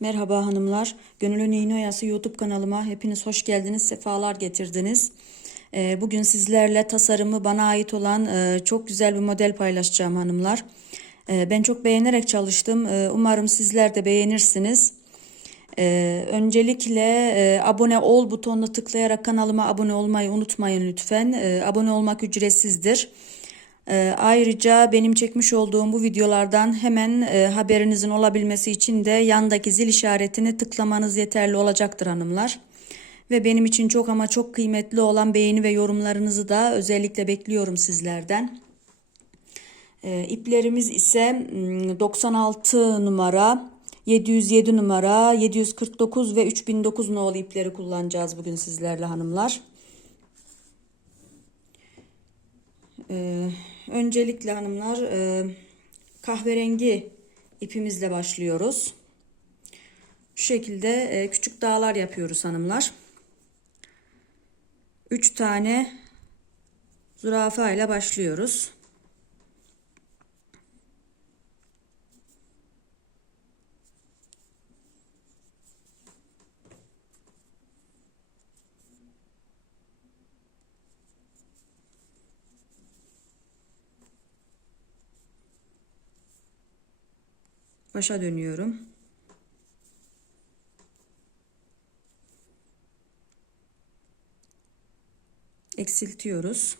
Merhaba hanımlar. Gönülün İğne Oyası YouTube kanalıma hepiniz hoş geldiniz, sefalar getirdiniz. Ee, Bugün sizlerle tasarımı bana ait olan e, çok güzel bir model paylaşacağım hanımlar. Ee, Ben çok beğenerek çalıştım. Ee, Umarım sizler de beğenirsiniz. Öncelikle e, abone ol butonuna tıklayarak kanalıma abone olmayı unutmayın lütfen. Abone olmak ücretsizdir. Ee, ayrıca benim çekmiş olduğum bu videolardan hemen e, haberinizin olabilmesi için de yandaki zil işaretini tıklamanız yeterli olacaktır hanımlar. Ve benim için çok ama çok kıymetli olan beğeni ve yorumlarınızı da özellikle bekliyorum sizlerden. E, iplerimiz ise mm, 96 numara, 707 numara, 749 ve 3009 nolu ipleri kullanacağız bugün sizlerle hanımlar. Ee, öncelikle hanımlar e, kahverengi ipimizle başlıyoruz. Şu şekilde e, küçük dağlar yapıyoruz hanımlar. 3 tane zürafa ile başlıyoruz. Başa dönüyorum. Eksiltiyoruz.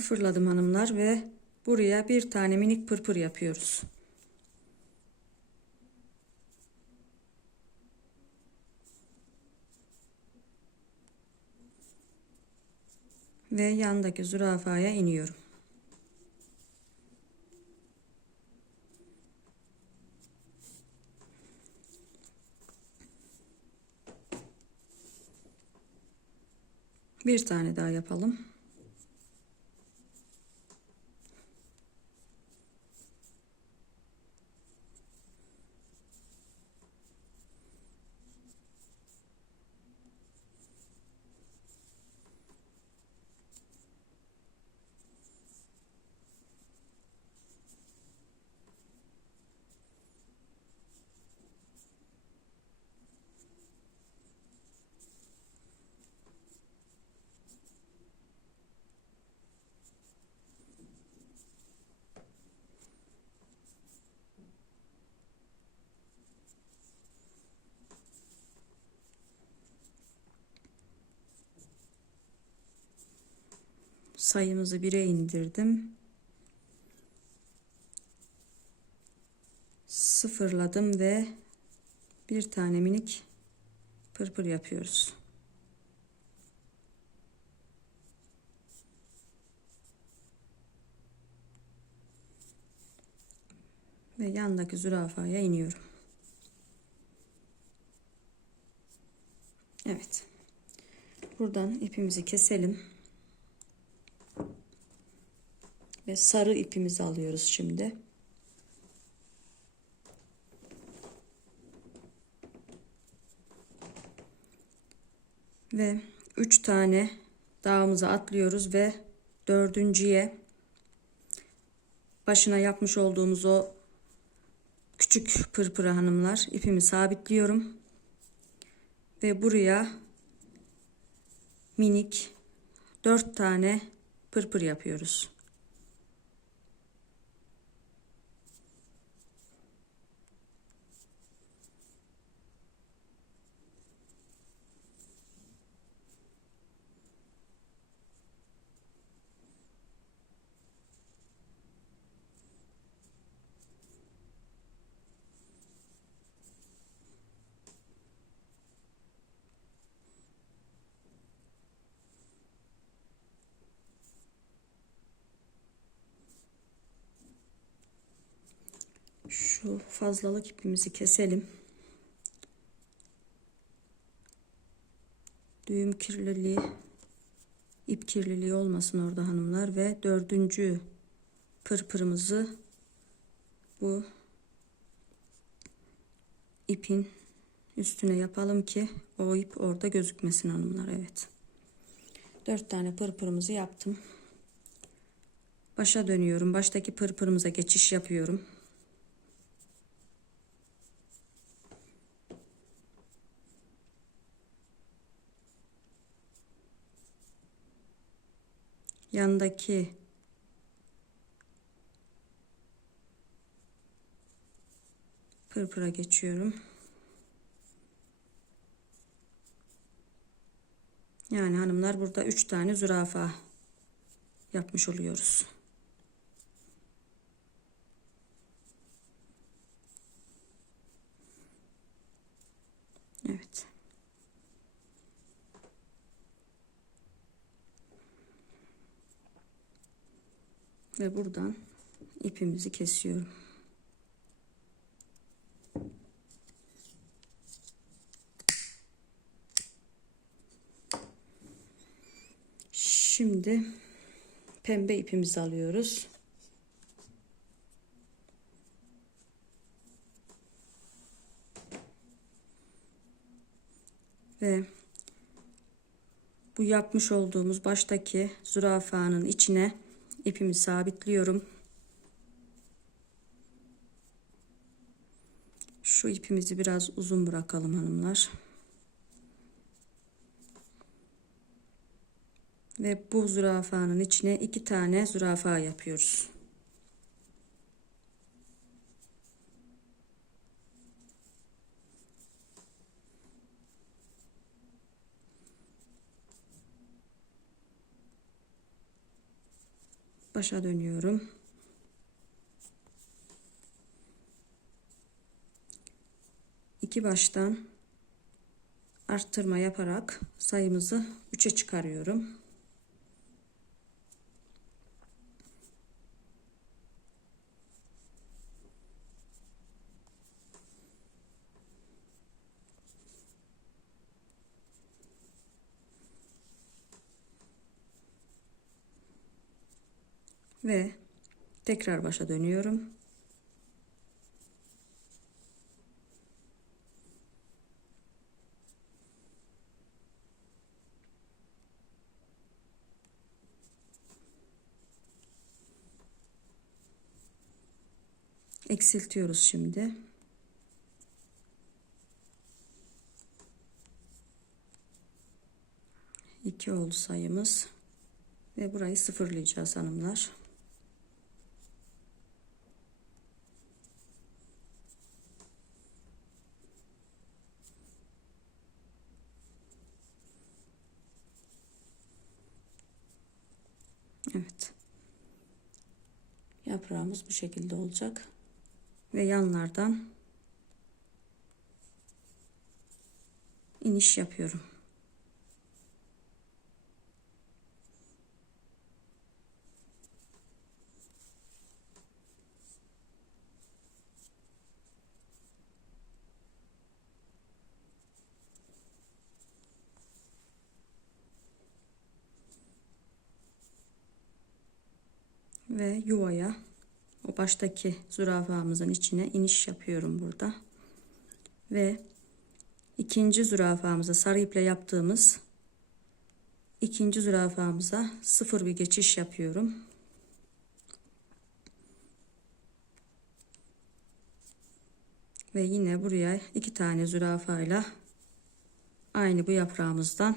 Sıfırladım hanımlar ve buraya bir tane minik pırpır yapıyoruz. Ve yandaki zürafaya iniyorum. Bir tane daha yapalım. Sayımızı 1'e indirdim. Sıfırladım ve bir tane minik pırpır yapıyoruz. Ve yandaki zürafaya iniyorum. Evet. Buradan ipimizi keselim. Ve sarı ipimizi alıyoruz şimdi. Ve 3 tane dağımıza atlıyoruz ve dördüncüye başına yapmış olduğumuz o küçük pırpıra hanımlar ipimi sabitliyorum. Ve buraya minik 4 tane pırpır yapıyoruz. Şu fazlalık ipimizi keselim. Düğüm kirliliği, ip kirliliği olmasın orada hanımlar ve dördüncü pırpırımızı bu ipin üstüne yapalım ki o ip orada gözükmesin hanımlar. Evet. Dört tane pırpırımızı yaptım. Başa dönüyorum. Baştaki pırpırımıza geçiş yapıyorum. Yandaki pırpıra geçiyorum. Yani hanımlar burada 3 tane zürafa yapmış oluyoruz. Evet. Ve buradan ipimizi kesiyorum. Şimdi pembe ipimizi alıyoruz. Ve bu yapmış olduğumuz baştaki zürafanın içine ipimi sabitliyorum. Şu ipimizi biraz uzun bırakalım hanımlar. Ve bu zürafanın içine iki tane zürafa yapıyoruz. Başa dönüyorum. İki baştan arttırma yaparak sayımızı 3'e çıkarıyorum. Ve tekrar başa dönüyorum. Eksiltiyoruz şimdi. İki oldu sayımız ve burayı sıfırlayacağız hanımlar. Evet. Yaprağımız bu şekilde olacak. Ve yanlardan iniş yapıyorum. Ve yuvaya o baştaki zürafamızın içine iniş yapıyorum burada. Ve ikinci zürafamıza sarı iple yaptığımız ikinci zürafamıza sıfır bir geçiş yapıyorum. Ve yine buraya iki tane zürafayla aynı bu yaprağımızdan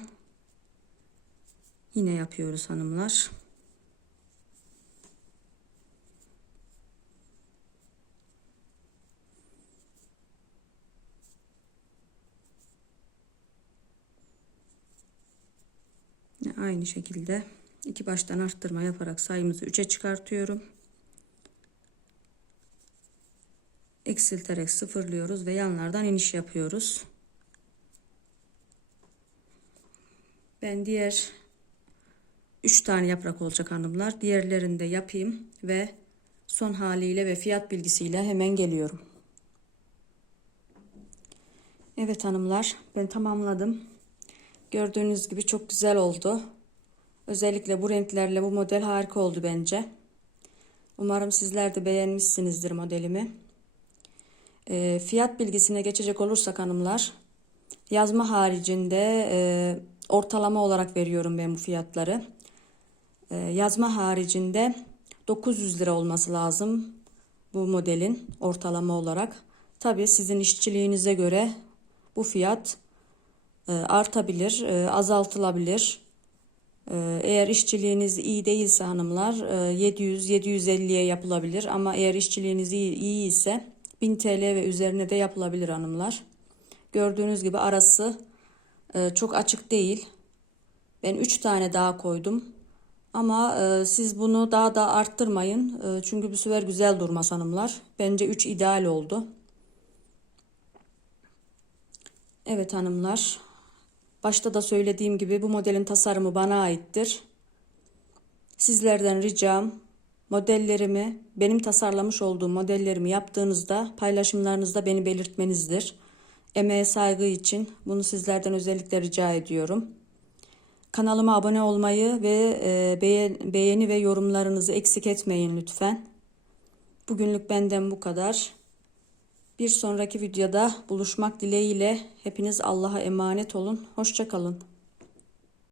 yine yapıyoruz hanımlar. Aynı şekilde iki baştan arttırma yaparak sayımızı 3'e çıkartıyorum. Eksilterek sıfırlıyoruz ve yanlardan iniş yapıyoruz. Ben diğer 3 tane yaprak olacak hanımlar. Diğerlerini de yapayım ve son haliyle ve fiyat bilgisiyle hemen geliyorum. Evet hanımlar ben tamamladım. Gördüğünüz gibi çok güzel oldu. Özellikle bu renklerle bu model harika oldu bence. Umarım sizler de beğenmişsinizdir modelimi. E, fiyat bilgisine geçecek olursak hanımlar. Yazma haricinde e, ortalama olarak veriyorum ben bu fiyatları. E, yazma haricinde 900 lira olması lazım bu modelin ortalama olarak. Tabii sizin işçiliğinize göre bu fiyat e, artabilir, e, azaltılabilir. E, Eğer işçiliğiniz iyi değilse hanımlar 700-750'ye yapılabilir ama eğer işçiliğiniz iyi, iyi ise 1000 TL ve üzerine de yapılabilir hanımlar. Gördüğünüz gibi arası e, çok açık değil. Ben 3 tane daha koydum. Ama e, siz bunu daha da arttırmayın. E, çünkü bu sefer güzel durmaz hanımlar. Bence 3 ideal oldu. Evet hanımlar. Başta da söylediğim gibi bu modelin tasarımı bana aittir. Sizlerden ricam modellerimi, benim tasarlamış olduğum modellerimi yaptığınızda paylaşımlarınızda beni belirtmenizdir. Emeğe saygı için bunu sizlerden özellikle rica ediyorum. Kanalıma abone olmayı ve e, beğen, beğeni ve yorumlarınızı eksik etmeyin lütfen. Bugünlük benden bu kadar. Bir sonraki videoda buluşmak dileğiyle hepiniz Allah'a emanet olun. Hoşçakalın.